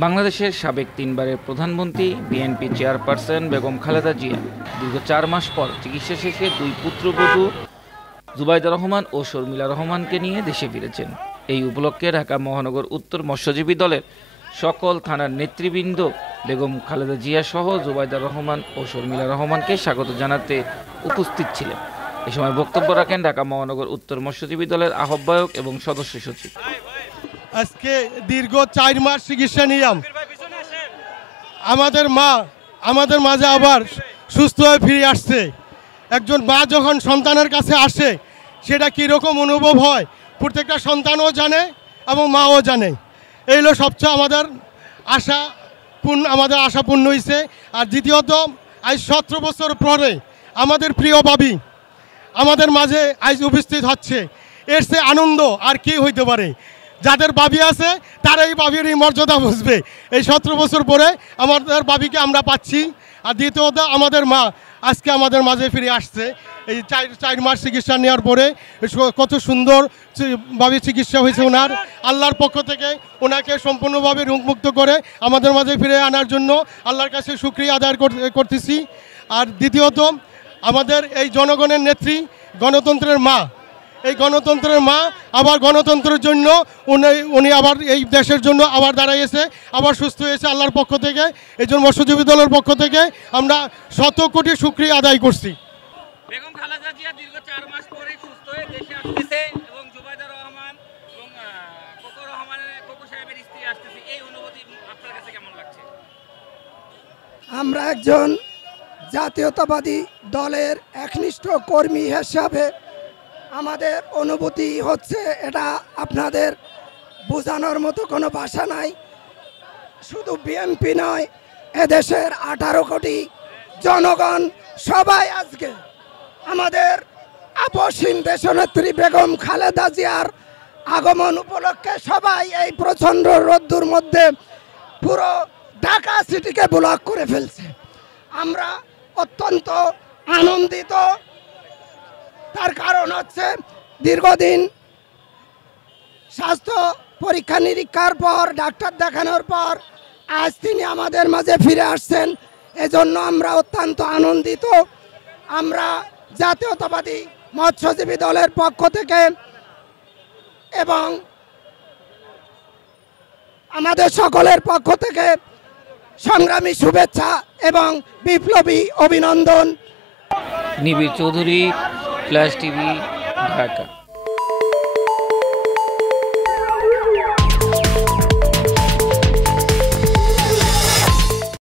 বাংলাদেশের সাবেক তিনবারের প্রধানমন্ত্রী বিএনপি চেয়ারপারসন বেগম খালেদা জিয়া দীর্ঘ 4 মাস পর চিকিৎসা শেষে 2 পুত্রবধূ জুবাইদা রহমান ও শর্মিলা রহমানকে নিয়ে দেশে ফিরেছেন। এই উপলক্ষে ঢাকা মহানগর উত্তর মৎস্যজীবী দলের সকল থানার নেতৃবৃন্দ বেগম খালেদা জিয়া সহ জুবাইদা রহমান ও শর্মিলা রহমানকে স্বাগত জানাতে উপস্থিত ছিলেন। এ সময় বক্তব্য রাখেন ঢাকা মহানগর উত্তর মৎস্যজীবী দলের আহ্বায়ক এবং সদস্য সচিব। আজকে দীর্ঘ 4 মাস চিকিৎসা নিলাম। আমাদের মা আমাদের মাঝে আবার সুস্থ হয়ে ফিরে আসছে। একজন মা যখন সন্তানের কাছে আসে সেটা কীরকম অনুভব হয় প্রত্যেকটা সন্তানও জানে এবং মাও জানে। এই হলো সবচেয়ে আমাদের আশা পূর্ণ হয়েছে। আর দ্বিতীয়ত আজ 17 বছর পরে আমাদের প্রিয় ভাবি আমাদের মাঝে আজ উপস্থিত হচ্ছে। এর চেয়ে আনন্দ আর কি হইতে পারে? যাদের ভাবি আছে তারা এই ভাবির এই মর্যাদা বুঝবে। এই 17 বছর পরে আমাদের ভাবিকে আমরা পাচ্ছি। আর দ্বিতীয়ত আমাদের মা আজকে আমাদের মাঝে ফিরে আসছে। এই 4 মাস চিকিৎসা নেওয়ার পরে কত সুন্দর ভাবে চিকিৎসা হয়েছে ওনার। আল্লাহর পক্ষ থেকে ওনাকে সম্পূর্ণভাবে রোগমুক্ত করে আমাদের মাঝে ফিরে আনার জন্য আল্লাহর কাছে শুকরিয়া আদায় করতেছি। আর দ্বিতীয়ত আমাদের এই জনগণের নেত্রী, গণতন্ত্রের মা, এই গণতন্ত্রের মা আবার গণতন্ত্রের জন্য উনি আবার এই দেশের জন্য আবার দাঁড়াইয়েছে, আবার সুস্থ হয়েছে আল্লাহর পক্ষ থেকে। এই জন্য মৎস্যজীবী দলের পক্ষ থেকে আমরা 100 কোটি শুকরিয়া আদায় করছি। বেগম খালেদা জিয়া দীর্ঘ 4 মাস পরে সুস্থ হয়ে দেশে আসছে এবং জুবাইদা রহমান এবং কোকো সাহেবের স্ত্রী আসছে। এই অনুভূতি আপনার কাছে কেমন লাগছে? আমরা একজন জাতীয়তাবাদী দলের একনিষ্ঠ কর্মী হিসাবে আমাদের অনুভূতি হচ্ছে, এটা আপনাদের বোঝানোর মতো কোনো ভাষা নাই। শুধু বিএনপি নয়, এদেশের 18 কোটি জনগণ সবাই আজকে আমাদের আপসহীন দেশনেত্রী বেগম খালেদা জিয়ার আগমন উপলক্ষে সবাই এই প্রচণ্ড রোদ্দুর মধ্যে পুরো ঢাকা সিটিকে ব্লক করে ফেলছে। আমরা অত্যন্ত আনন্দিত। তার কারণ হচ্ছে দীর্ঘদিন স্বাস্থ্য পরীক্ষা নিরীক্ষার পর, ডাক্তার দেখানোর পর আজ তিনি আমাদের মাঝে ফিরে আসছেন। এজন্য আমরা অত্যন্ত আনন্দিত। আমরা জাতীয়তাবাদী মৎস্যজীবী দলের পক্ষ থেকে এবং আমাদের সকলের পক্ষ থেকে সংগ্রামী শুভেচ্ছা এবং বিপ্লবী অভিনন্দন। নিবিড় চৌধুরী, ফ্ল্যাশ টিভি, ঢাকা।